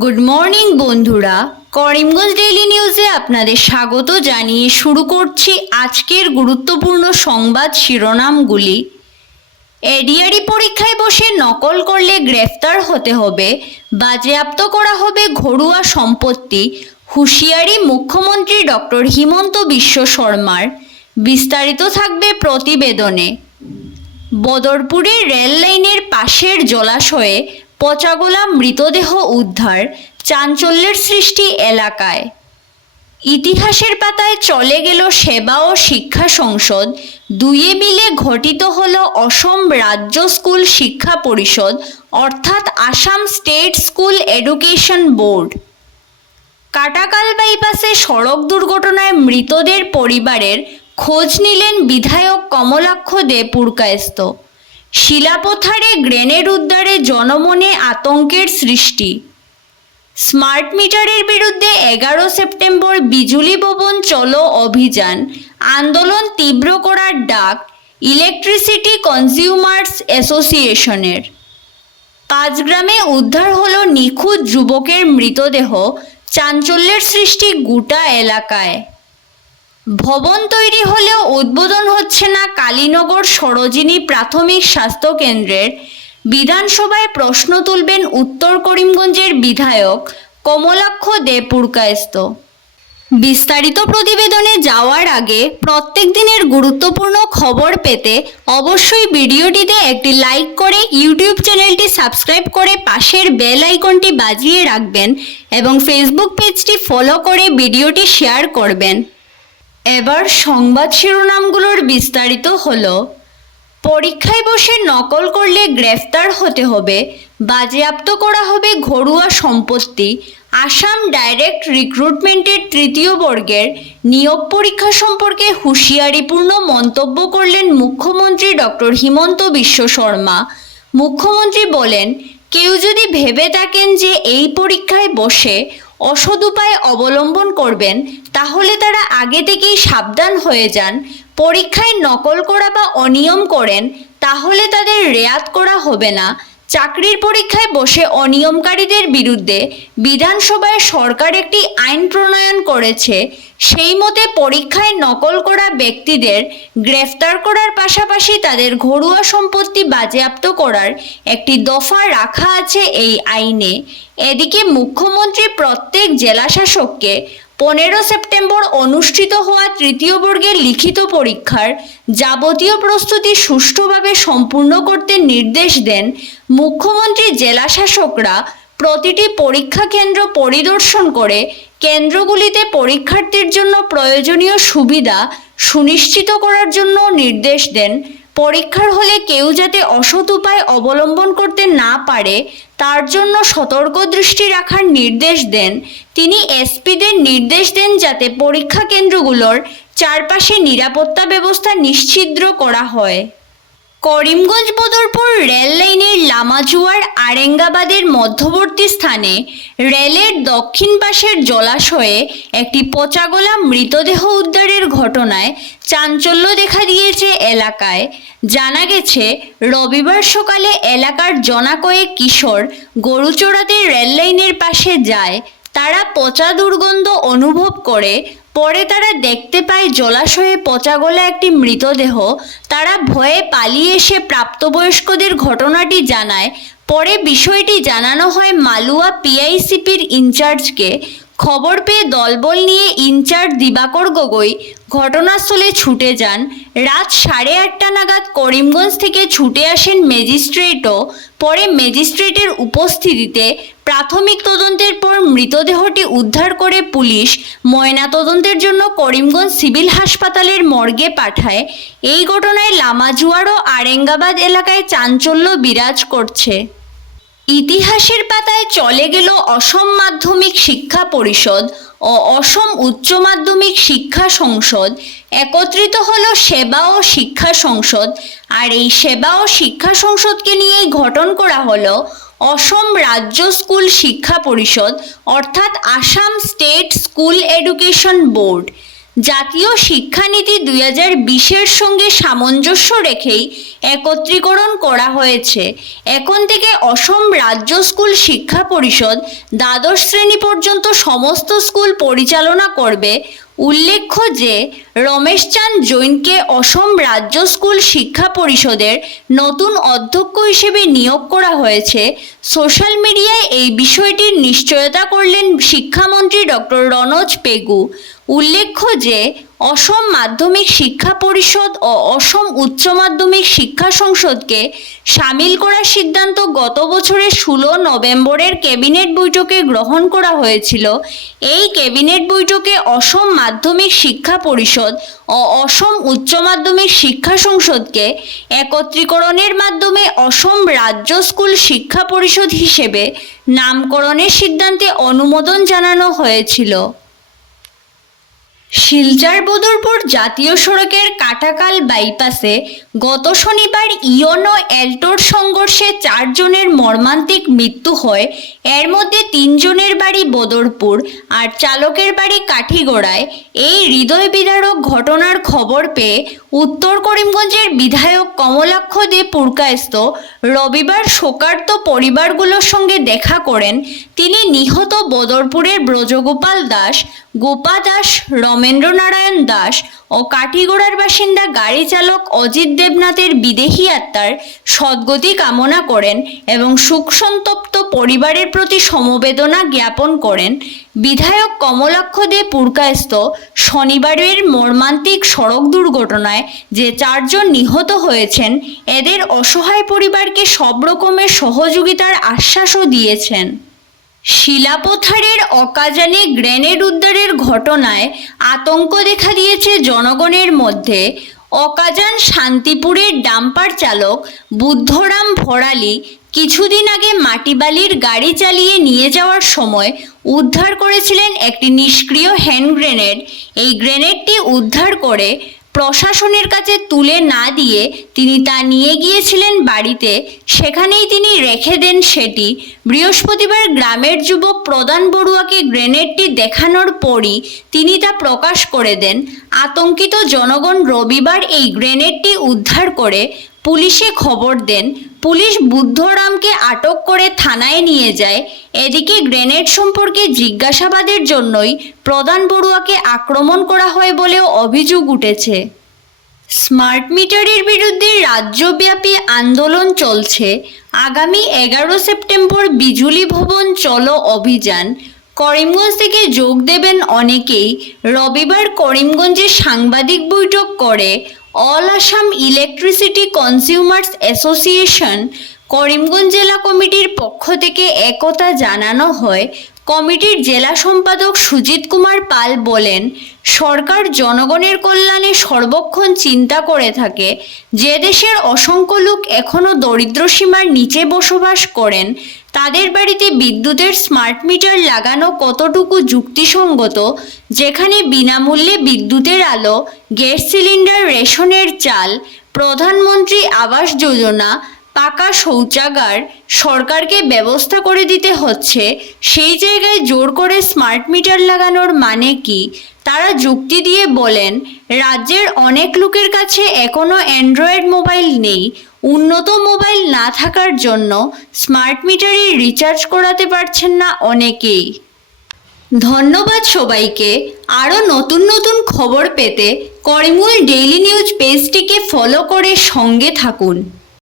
Good morning বন্ধুরা, Karimganj daily নিউজে আপনাদের স্বাগত জানিয়ে শুরু করছি আজকের গুরুত্বপূর্ণ সংবাদ শিরোনামগুলি। এডিআরই পরীক্ষায় বসে নকল করলে গ্রেফতার হতে হবে, বাজেয়াপ্ত করা হবে ঘরোয়া সম্পত্তি, হুঁশিয়ারি মুখ্যমন্ত্রী ডক্টর হিমন্ত বিশ্ব শর্মার। বিস্তারিত থাকবে প্রতিবেদনে। বদরপুরের রেল লাইনের পাশের জলাশয়ে পচাগলা মৃতদেহ উদ্ধার, চাঞ্চল্যের সৃষ্টি এলাকায়। ইতিহাসের পাতায় চলে গেল সেবা ও শিক্ষা সংসদ, দুয়ে মিলে ঘটিত হল অসম রাজ্য স্কুল শিক্ষা পরিষদ অর্থাৎ Assam state school education board. Katakhal বাইপাসে সড়ক দুর্ঘটনায় মৃতদের পরিবারের খোঁজ নিলেন বিধায়ক কমলাক্ষ দে পুরকায়স্থ। শিলাপথারে গ্রেনেড উদ্ধারে জনমনে আতঙ্কের সৃষ্টি। স্মার্ট মিটারের বিরুদ্ধে 11 সেপ্টেম্বর বিজুলি ভবন চলো অভিযান, আন্দোলন তীব্র করার ডাক ইলেকট্রিসিটি কনজিউমার্স অ্যাসোসিয়েশনের। পাঁচগ্রামে উদ্ধার হলো নিখোঁজ যুবকের মৃতদেহ, চাঞ্চল্যের সৃষ্টি গোটা এলাকায়। ভবন তৈরি হলেও উদ্বোধন হচ্ছে না কালীনগর সরোজিনী প্রাথমিক স্বাস্থ্য কেন্দ্রের। বিধানসভায় প্রশ্ন তুলবেন উত্তর করিমগঞ্জের বিধায়ক কমলাক্ষ দে পুরকায়স্থ। বিস্তারিত প্রতিবেদনে যাওয়ার আগে প্রত্যেক দিনের গুরুত্বপূর্ণ খবর পেতে অবশ্যই ভিডিওটিতে একটি লাইক করে ইউটিউব চ্যানেলটি সাবস্ক্রাইব করে পাশের বেল আইকনটি বাজিয়ে রাখবেন এবং ফেসবুক পেজটি ফলো করে ভিডিওটি শেয়ার করবেন। এবার সংবাদ শিরোনামগুলোর বিস্তারিত হলো। পরীক্ষায় বসে নকল করলে গ্রেফতার হতে হবে, বাজেয়াপ্ত করা হবে ঘরোয়া সম্পত্তি। আসাম ডাইরেক্ট রিক্রুটমেন্টের তৃতীয় বর্গের নিয়োগ পরীক্ষা সম্পর্কে হুঁশিয়ারিপূর্ণ মন্তব্য করলেন মুখ্যমন্ত্রী ডক্টর হিমন্ত বিশ্ব শর্মা। মুখ্যমন্ত্রী বলেন, কেউ যদি ভেবে থাকেন যে এই পরীক্ষায় বসে অসৎ উপায় অবলম্বন করবেন তাহলে তারা আগে থেকেই সাবধান হয়ে যান। পরীক্ষায় নকল করা বা অনিয়ম করেন তাহলে তাদের রেয়াত করা হবে না। চাকরির পরীক্ষায় বসে অনিয়মকারীদের বিরুদ্ধে বিধানসভায় সরকার একটি আইন প্রণয়ন করেছে। সেই মতে পরীক্ষায় নকল করা ব্যক্তিদের গ্রেফতার করার পাশাপাশি তাদের ঘরোয়া সম্পত্তি বাজেয়াপ্ত করার একটি দফা রাখা আছে এই আইনে। এদিকে মুখ্যমন্ত্রী প্রত্যেক জেলাশাসককে 15 সেপ্টেম্বর অনুষ্ঠিত হওয়া তৃতীয় বর্গের লিখিত পরীক্ষার যাবতীয় প্রস্তুতি সুষ্ঠুভাবে সম্পূর্ণ করতে নির্দেশ দেন। মুখ্যমন্ত্রী জেলাশাসকরা প্রতিটি পরীক্ষা কেন্দ্র পরিদর্শন করে কেন্দ্রগুলিতে পরীক্ষার্থীর জন্য প্রয়োজনীয় সুবিধা সুনিশ্চিত করার জন্য নির্দেশ দেন। পরীক্ষার হলে কেউ যাতে অসৎ উপায় অবলম্বন করতে না পারে তার জন্য সতর্ক দৃষ্টি রাখার নির্দেশ দেন। তিনি এসপিদের নির্দেশ দেন যাতে পরীক্ষা কেন্দ্রগুলোর চারপাশে নিরাপত্তা ব্যবস্থা নিশ্ছিদ্র করা হয়। করিমগঞ্জ বদরপুর রেল লাইনের লামাজুয়ার আরেঙ্গাবাদের মধ্যবর্তী স্থানে রেলের দক্ষিণ পাশের জলাশয়ে একটি পচাগলা মৃতদেহ উদ্ধারের ঘটনায় চাঞ্চল্য দেখা দিয়েছে এলাকায়। জানা গেছে, রবিবার সকালে এলাকার জনা কয়েক কিশোর গরু চড়াতে রেল লাইনের পাশে যায়। তারা পচা দুর্গন্ধ অনুভব করে। পরে তারা দেখতে পায় জলাশয়ে পচাগলা একটি মৃতদেহ। তারা ভয়ে পালিয়ে এসে প্রাপ্তবয়স্কদের ঘটনাটি জানায়। পরে বিষয়টি জানানো হয় মালুয়া পিআইসিপির ইনচার্জকে। খবর পেয়ে দলবল নিয়ে ইনচার্জ দিবাকর গগৈ ঘটনাস্থলে ছুটে যান। রাত 8:30 নাগাদ করিমগঞ্জ থেকে ছুটে আসেন ম্যাজিস্ট্রেটও। পরে ম্যাজিস্ট্রেটের উপস্থিতিতে প্রাথমিক তদন্তের পর মৃতদেহটি উদ্ধার করে পুলিশ ময়নাতদন্তের জন্য করিমগঞ্জ সিভিল হাসপাতালের মর্গে পাঠায়। এই ঘটনায় লামাজুয়ার ও আরেঙ্গাবাদ এলাকায় চাঞ্চল্য বিরাজ করছে। ইতিহাসের পাতায় চলে গেল অসম মাধ্যমিক শিক্ষা পরিষদ ও অসম উচ্চ মাধ্যমিক শিক্ষা সংসদ। একত্রিত হলো সেবা ও শিক্ষা সংসদ। আর এই সেবা ও শিক্ষা সংসদকে নিয়েই গঠন করা হলো অসম রাজ্য স্কুল শিক্ষা পরিষদ অর্থাৎ Assam state school education board. জাতীয় শিক্ষানীতি 2020-এর সঙ্গে সামঞ্জস্য রেখেই একত্রীকরণ করা হয়েছে। এখন থেকে অসম রাজ্য স্কুল শিক্ষা পরিষদ দ্বাদশ শ্রেণী পর্যন্ত সমস্ত স্কুল পরিচালনা করবে। উল্লেখ্য যে রমেশ চাঁদ জৈনকে অসম রাজ্য স্কুল শিক্ষা পরিষদের নতুন অধ্যক্ষ হিসেবে নিয়োগ করা হয়েছে। সোশ্যাল মিডিয়ায় এই বিষয়টির নিশ্চয়তা করলেন শিক্ষামন্ত্রী ডক্টর রনোজ পেগু। উল্লেখ্য যে অসম মাধ্যমিক শিক্ষা পরিষদ ও অসম উচ্চ মাধ্যমিক শিক্ষা সংসদকে সামিল করার সিদ্ধান্ত গত বছরের 16 নভেম্বরের ক্যাবিনেট বৈঠকে গ্রহণ করা হয়েছিল। এই ক্যাবিনেট বৈঠকে অসম মাধ্যমিক শিক্ষা পরিষদ ও অসম উচ্চ মাধ্যমিক শিক্ষা সংসদকে একত্রীকরণের মাধ্যমে অসম রাজ্য স্কুল শিক্ষা পরিষদ হিসেবে নামকরণের সিদ্ধান্তে অনুমোদন জানানো হয়েছিল। শিলচর বদরপুর জাতীয় সড়কের কাটাকাল বাইপাসে গত শনিবার ইয়োনো অ্যাল্টোর সংঘর্ষে 4 জনের মর্মান্তিক মৃত্যু হয়। এর মধ্যে 3 জনের বাড়ি বদরপুর আর চালকের বাড়ি কাঠিগড়ায়। এই হৃদয় বিদারক ঘটনার খবর পেয়ে উত্তর করিমগঞ্জের বিধায়ক কমলাক্ষ দে পুরকায়স্থ রবিবার শোকার্ত পরিবারগুলোর সঙ্গে দেখা করেন। তিনি নিহত বদরপুরের ব্রজগোপাল দাস, গোপা দাস, রমেন্দ্র নারায়ণ দাস ও কাঠিগড়ার বাসিন্দা গাড়ি চালক অজিত দেবনাথের বিদেহী আত্মার সদ্গতি কামনা করেন এবং শোকসন্তপ্ত পরিবারের প্রতি সমবেদনা জ্ঞাপন করেন। বিধায়ক কমলাক্ষ দে পুরকায়স্থ শনিবারের মর্মান্তিক সড়ক দুর্ঘটনায় যে 4 জন নিহত হয়েছেন, এদের অসহায় পরিবারকে সব রকমের সহযোগিতার আশ্বাসও দিয়েছেন। শিলাপথারের অকাজানে গ্রেনেড উদ্ধারের ঘটনায় আতঙ্ক দেখা দিয়েছে জনগণের মধ্যে। অকাজান শান্তিপুরের ডাম্পার চালক বুদ্ধরাম ভরালি কিছুদিন আগে মাটিবালির গাড়ি চালিয়ে নিয়ে যাওয়ার সময় উদ্ধার করেছিলেন একটি নিষ্ক্রিয় হ্যান্ড গ্রেনেড। এই গ্রেনেডটি উদ্ধার করে প্রশাসনের কাছে তুলে না দিয়ে তিনি তা নিয়ে গিয়েছিলেন বাড়িতে। সেখানেই তিনি রেখে দেন সেটি। বৃহস্পতিবার গ্রামের যুবক প্রদান বড়ুয়াকে গ্রেনেডটি দেখানোর পরই তিনি তা প্রকাশ করে দেন। আতঙ্কিত জনগণ রবিবার এই গ্রেনেডটি উদ্ধার করে পুলিশে খবর দেন। পুলিশ বুদ্ধরামকে আটক করে থানায় নিয়ে যায়। এদিকে গ্রেনেড সম্পর্কে জিজ্ঞাসাবাদের জন্যই প্রদান বড়ুয়াকে আক্রমণ করা হয় বলেও অভিযোগ উঠেছে। স্মার্ট মিটারের বিরুদ্ধে রাজ্যব্যাপী আন্দোলন চলছে। আগামী 11 সেপ্টেম্বর বিজুলি ভবন চলো অভিযান। করিমগঞ্জ থেকে যোগ দেবেন অনেকেই। রবিবার করিমগঞ্জে সাংবাদিক বৈঠক করে all Assam electricity consumers association Karimganj জেলা কমিটির পক্ষ থেকে একথা জানানো হয়। কমিটির জেলা সম্পাদক সুজিত কুমার পাল বলেন, সরকার জনগণের কল্যাণে সর্বক্ষণ চিন্তা করে থাকে। যে দেশের অসংখ্য লোক এখনও দরিদ্র সীমার নিচে বসবাস করেন, তাদের বাড়িতে বিদ্যুতের স্মার্ট মিটার লাগানো কতটুকু যুক্তিসঙ্গত, যেখানে বিনামূল্যে বিদ্যুতের আলো, গ্যাস সিলিন্ডার, রেশনের চাল, প্রধানমন্ত্রী আবাস যোজনা, পাকা শৌচাগার সরকারকে ব্যবস্থা করে দিতে হচ্ছে, সেই জায়গায় জোর করে স্মার্ট মিটার লাগানোর মানে কি? তারা যুক্তি দিয়ে বলেন, রাজ্যের অনেক লোকের কাছে এখনও অ্যান্ড্রয়েড মোবাইল নেই। উন্নত মোবাইল না থাকার জন্য স্মার্ট মিটারে রিচার্জ করাতে পারছেন না অনেকেই। ধন্যবাদ সবাইকে। আরও নতুন নতুন খবর পেতে করিমগঞ্জ ডেইলি নিউজ পেজটিকে ফলো করে সঙ্গে থাকুন।